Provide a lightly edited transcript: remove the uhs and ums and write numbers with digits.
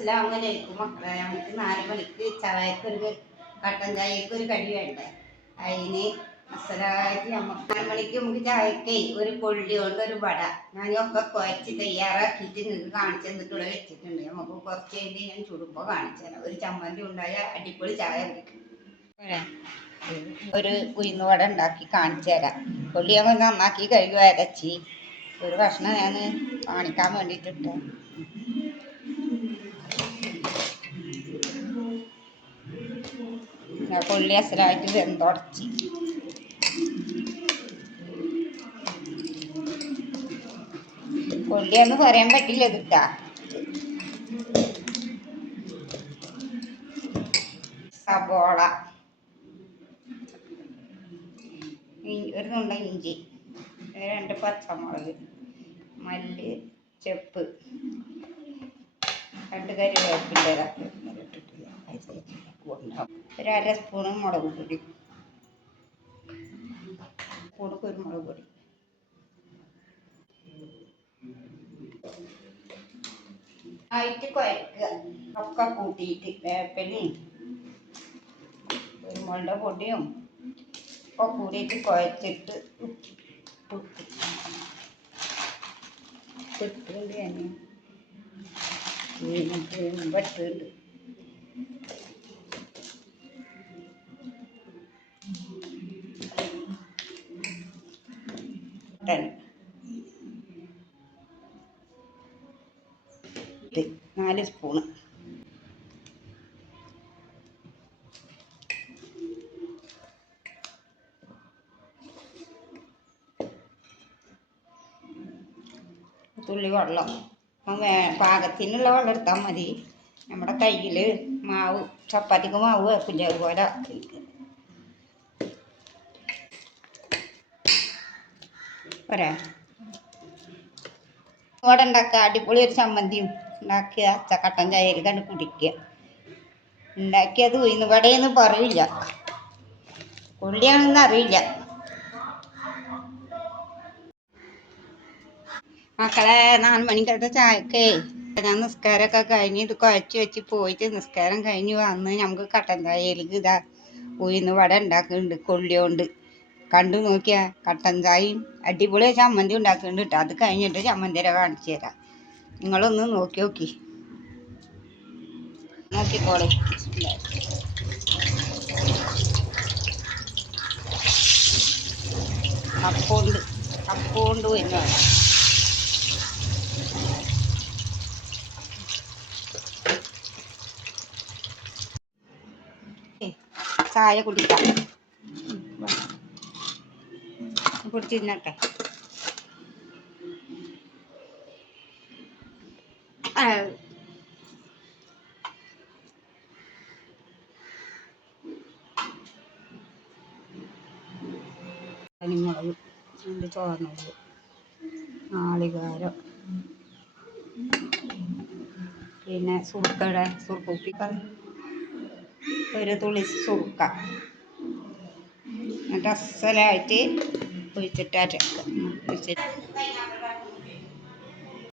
അസ്സലാമലൈക്കും മക്കളെ. നമുക്ക് 4 മണിക്ക് ചായക്കൊരു കട്ടൻ ചായക്കൊരു കടി വേണ്ടേ? അതിന് അസലായിട്ട് നമുക്ക് 4 മണിക്ക് നമുക്ക് ചായക്ക് ഒരു കൊള്ളി കൊണ്ട് ഒരു വട ഞാനൊക്കെ കുഴച്ച് തയ്യാറാക്കിയിട്ട് നിങ്ങൾക്ക് കാണിച്ചു തന്നിട്ടുള്ള വെച്ചിട്ടുണ്ട്. നമുക്ക് കുറച്ച് കഴിഞ്ഞ് ഞാൻ ചുടുമ്പോൾ കാണിച്ചു തരാം. ഒരു ചമ്മന്തി ഉണ്ടായ അടിപൊളി ചായ കുടിക്കും. ഒരു ഉഴുന്ന് വട ഉണ്ടാക്കി കാണിച്ചു തരാം. കൊള്ളിയാകുമ്പോൾ നന്നാക്കി കഴുകി അരച്ചി ഒരു കഷ്ണം ഞാൻ കാണിക്കാൻ വേണ്ടിയിട്ടിട്ട് കൊള്ളി അസലായിട്ട് വെന്തുടച്ച് കൊള്ളിയൊന്നും പറയാൻ പറ്റില്ല കിട്ടാ. സബോള, ഒരു നുണ്ട ഇഞ്ചി, 2 പച്ചമുളക്, മല്ലി ചെപ്പ്, 2 കറിവേപ്പിൻ്റെ ഒരു 1/2 സ്പൂണ് മുളക് പൊടി, കുരുമുളക് പൊടി, ആയിട്ട് കുഴക്കുക. ഒക്കെ കൂട്ടിയിട്ട് വേപ്പിലയും കുരുമുളക് പൊടിയും ഒക്കെ കൂടിയിട്ട് കുഴച്ചിട്ട് ഇട്ടുണ്ട് ഞാൻ വെട്ടുണ്ട്. ഇത് 4 സ്പൂണ് തുള്ളി വെള്ളം. പാകത്തിനുള്ള വെള്ളം എടുത്താൽ മതി. നമ്മുടെ കയ്യിൽ മാവ് ചപ്പാത്തിക്ക് മാവ് വെക്കില്ല, അതുപോലെ പോരാ. ഇവിടെ ഉണ്ടാക്കുക അടിപൊളി ഒരു ചമ്മന്തിയും ഉണ്ടാക്കുക. കട്ടൻ ചായയിൽ കണ്ട് കുടിക്കുക. ഉണ്ടാക്കിയത് ഉഴുന്ന് വടയെന്ന് പറയില്ല, കൊള്ളിയാണെന്ന് അറിയില്ല. മക്കളെ 4 മണിക്കത്തെ ചായക്കേ ഞാൻ നിസ്കാരമൊക്കെ കഴിഞ്ഞ് ഇത് കുഴച്ച് വെച്ച് പോയിട്ട് നിസ്കാരം കഴിഞ്ഞ് വന്ന് നമുക്ക് കട്ടൻ ചായയിലേക്ക് ഇതാ ഉഴുന്ന് വട ഉണ്ടാക്കുന്നുണ്ട് കൊള്ളി കൊണ്ട്. കണ്ടു നോക്കിയാൽ കട്ടൻ ചായയും അടിപൊളി ചമ്മന്തി ഉണ്ടാക്കുന്നുണ്ട് കേട്ടോ. അത് കഴിഞ്ഞിട്ട് ചമ്മന്തിരെ കാണിച്ചു തരാം. നിങ്ങളൊന്ന് നോക്കി നോക്കിക്കോളെ. കപ്പുകൊണ്ട് വരുന്നതാണ്. ചായ കുടിക്കാം, കുടിച്ചിരുന്നട്ടെ. കനിമുളക്, 2 ചുവന്നുള്ളി, നാളികേരം, പിന്നെ സുർക്കുപ്പിക്ക, ഒരു തുള്ളി സുർക്ക, എന്നിട്ട് അസലായിട്ട് ഒഴിച്ചിട്ട് അരക്കുക.